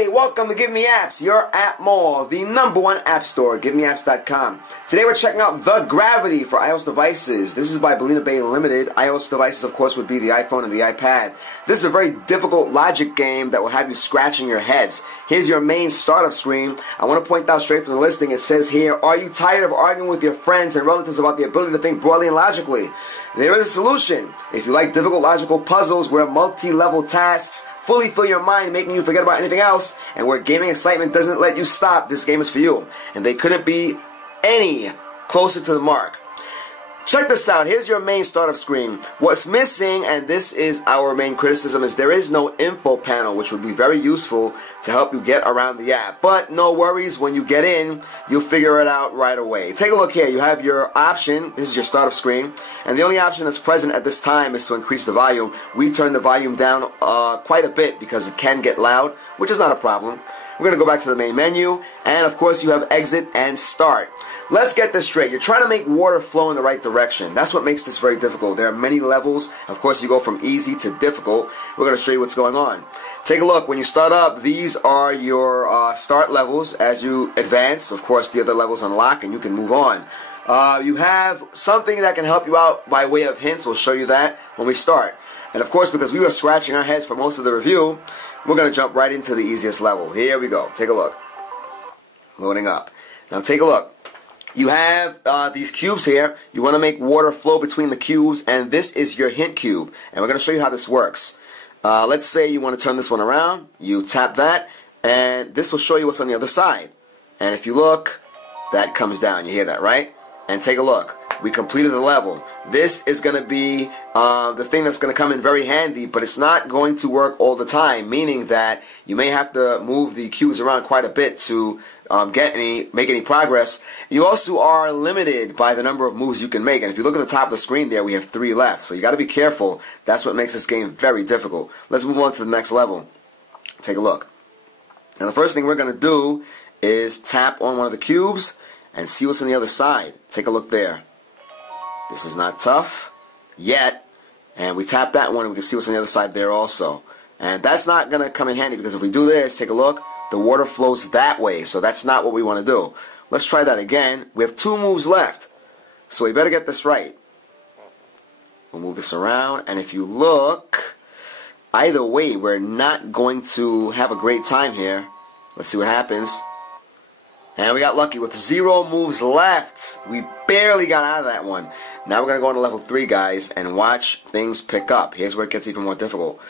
Hey, welcome to GiveMeApps, your app mall, the #1 app store, GiveMeApps.com. Today we're checking out the Gravity for iOS devices. This is by Belina Bay Limited. iOS devices, of course, would be the iPhone and the iPad. This is a very difficult logic game that will have you scratching your heads. Here's your main startup screen. I want to point out straight from the listing, it says here, are you tired of arguing with your friends and relatives about the ability to think broadly and logically? There is a solution. If you like difficult logical puzzles where multi-level tasks fully fill your mind, making you forget about anything else, and where gaming excitement doesn't let you stop, this game is for you. And they couldn't be any closer to the mark. Check this out. Here's your main startup screen. What's missing, and this is our main criticism, is there is no info panel, which would be very useful to help you get around the app. But no worries, when you get in, you'll figure it out right away. Take a look here. You have your option. This is your startup screen. And the only option that's present at this time is to increase the volume. We turn the volume down quite a bit because it can get loud, which is not a problem. We're going to go back to the main menu. And, of course, you have exit and start. Let's get this straight. You're trying to make water flow in the right direction. That's what makes this very difficult. There are many levels. Of course, you go from easy to difficult. We're going to show you what's going on. Take a look. When you start up, these are your start levels. As you advance, of course, the other levels unlock and you can move on. You have something that can help you out by way of hints. We'll show you that when we start. And, of course, because we were scratching our heads for most of the review, we're going to jump right into the easiest level. Here we go. Take a look. Loading up. Now, take a look. You have these cubes here. You want to make water flow between the cubes, and this is your hint cube. And we're going to show you how this works. Let's say you want to turn this one around. You tap that, and this will show you what's on the other side. And if you look, that comes down. You hear that, right? And take a look. We completed the level. This is going to be the thing that's going to come in very handy, but it's not going to work all the time, meaning that you may have to move the cubes around quite a bit to make any progress. You also are limited by the number of moves you can make, and if you look at the top of the screen there, we have 3 left, so you got to be careful. That's what makes this game very difficult. Let's move on to the next level. Take a look. Now the first thing we're going to do is tap on one of the cubes and see what's on the other side. Take a look there. This is not tough yet, and we tap that one and we can see what's on the other side there also. And that's not going to come in handy because if we do this, take a look, the water flows that way, so that's not what we want to do. Let's try that again. We have 2 moves left, so we better get this right. We'll move this around, and if you look, either way, we're not going to have a great time here. Let's see what happens. And we got lucky with 0 moves left. We barely got out of that one. Now we're going to go on to level 3, guys, and watch things pick up. Here's where it gets even more difficult.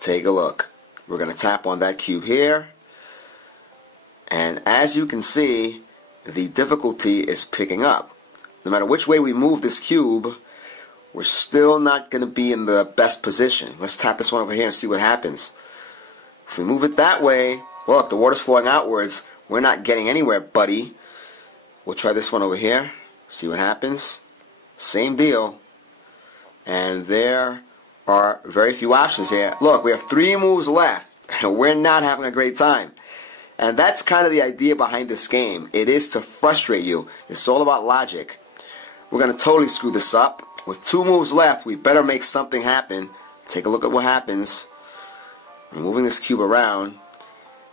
Take a look. We're going to tap on that cube here. And as you can see, the difficulty is picking up. No matter which way we move this cube, we're still not going to be in the best position. Let's tap this one over here and see what happens. If we move it that way, well, if the water's flowing outwards, we're not getting anywhere, buddy. We'll try this one over here. See what happens. Same deal. And there are very few options here. Look, we have 3 moves left, and we're not having a great time. And that's kind of the idea behind this game. It is to frustrate you. It's all about logic. We're going to totally screw this up. With 2 moves left, we better make something happen. Take a look at what happens. We're moving this cube around,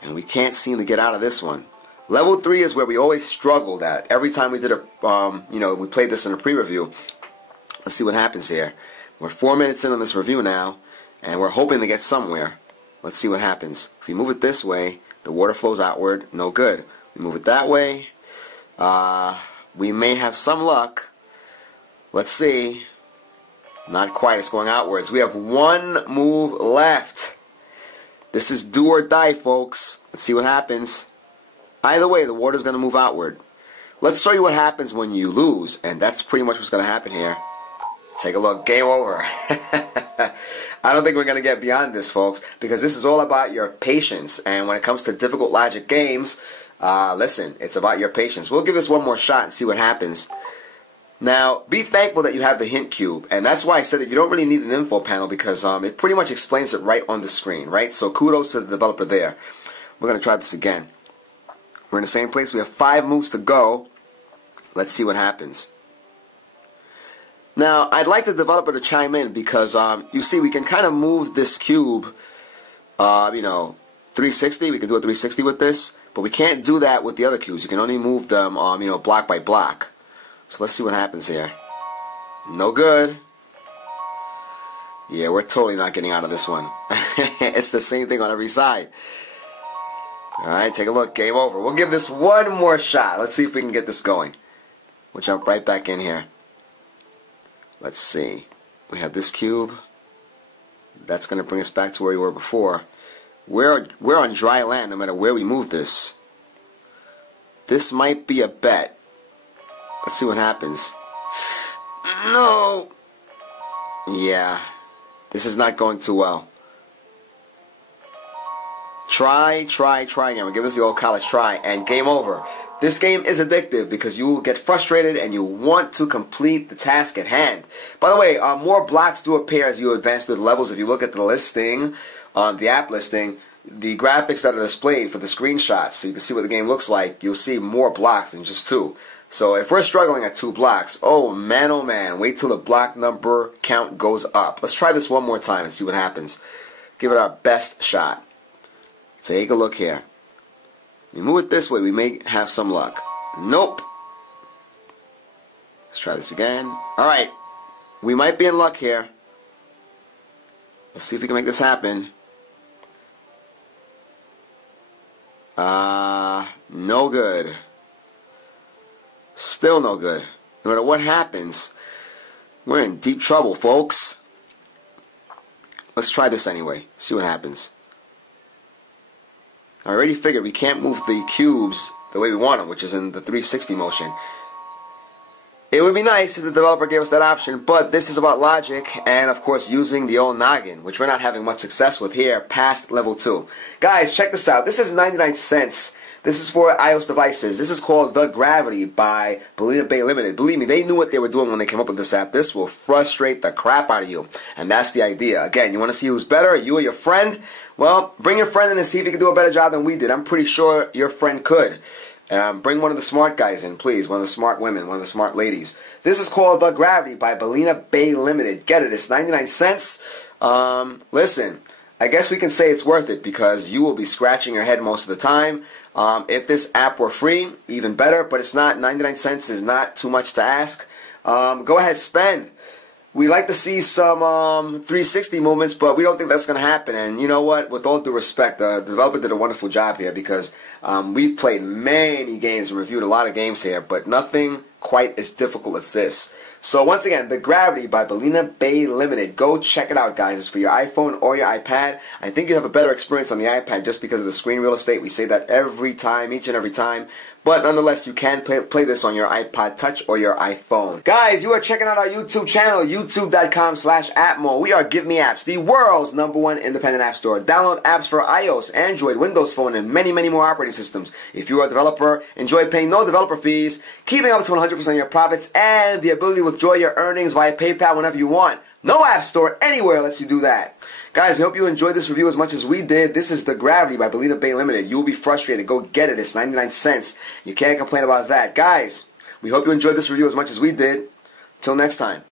and we can't seem to get out of this one. Level 3 is where we always struggled at. Every time we did we played this in a pre-review. Let's see what happens here. We're 4 minutes in on this review now, and we're hoping to get somewhere. Let's see what happens. If we move it this way, the water flows outward. No good. We move it that way. We may have some luck. Let's see. Not quite. It's going outwards. We have 1 move left. This is do or die, folks. Let's see what happens. Either way, the water's going to move outward. Let's show you what happens when you lose, and that's pretty much what's going to happen here. Take a look. Game over. I don't think we're going to get beyond this, folks, because this is all about your patience. And when it comes to difficult logic games, listen, it's about your patience. We'll give this one more shot and see what happens. Now, be thankful that you have the hint cube, and that's why I said that you don't really need an info panel because it pretty much explains it right on the screen, right? So kudos to the developer there. We're going to try this again. We're in the same place. We have 5 moves to go. Let's see what happens. Now, I'd like the developer to chime in because, you see, we can kind of move this cube, 360. We can do a 360 with this, but we can't do that with the other cubes. You can only move them, block by block. So let's see what happens here. No good. Yeah, we're totally not getting out of this one. It's the same thing on every side. Alright, take a look. Game over. We'll give this one more shot. Let's see if we can get this going. We'll jump right back in here. Let's see. We have this cube. That's going to bring us back to where we were before. We're on dry land no matter where we move this. This might be a bet. Let's see what happens. No! Yeah. This is not going too well. Try again. We'll give this the old college try, and game over. This game is addictive because you will get frustrated and you want to complete the task at hand. By the way, more blocks do appear as you advance through the levels. If you look at the listing, the app listing, the graphics that are displayed for the screenshots, so you can see what the game looks like, you'll see more blocks than just 2. So if we're struggling at 2 blocks, oh man, wait till the block number count goes up. Let's try this one more time and see what happens. Give it our best shot. Take a look here. We move it this way, we may have some luck. Nope. Let's try this again. Alright. We might be in luck here. Let's see if we can make this happen. No good. Still no good. No matter what happens, we're in deep trouble, folks. Let's try this anyway. See what happens. I already figured we can't move the cubes the way we want them, which is in the 360 motion. It would be nice if the developer gave us that option, but this is about logic and, of course, using the old noggin, which we're not having much success with here past level 2. Guys, check this out. This is 99 cents. This is for iOS devices. This is called The Gravity by Belina Bay Limited. Believe me, they knew what they were doing when they came up with this app. This will frustrate the crap out of you, and that's the idea. Again, you want to see who's better, you or your friend? Well, bring your friend in and see if he can do a better job than we did. I'm pretty sure your friend could. Bring one of the smart guys in, please. One of the smart women, one of the smart ladies. This is called The Gravity by Belina Bay Limited. Get it, it's 99 cents. Listen, I guess we can say it's worth it because you will be scratching your head most of the time. If this app were free, even better, but it's not. 99 cents is not too much to ask. Go ahead, spend. We like to see some 360 movements, but we don't think that's going to happen. And you know what? With all due respect, the developer did a wonderful job here because we've played many games and reviewed a lot of games here, but nothing quite as difficult as this. So once again, The Gravity by Belina Bay Limited. Go check it out, guys. It's for your iPhone or your iPad. I think you have a better experience on the iPad just because of the screen real estate. We say that every time, each and every time. But nonetheless, you can play this on your iPod Touch or your iPhone. Guys, you are checking out our YouTube channel, youtube.com/appmore. We are GiveMeApps, the world's #1 independent app store. Download apps for iOS, Android, Windows Phone, and many, many more operating systems. If you are a developer, enjoy paying no developer fees, keeping up to 100% of your profits, and the ability to withdraw your earnings via PayPal whenever you want. No app store anywhere lets you do that. Guys, we hope you enjoyed this review as much as we did. This is The Gravity by Belina Bay Limited. You will be frustrated. Go get it. It's 99 cents. You can't complain about that. Guys, we hope you enjoyed this review as much as we did. Till next time.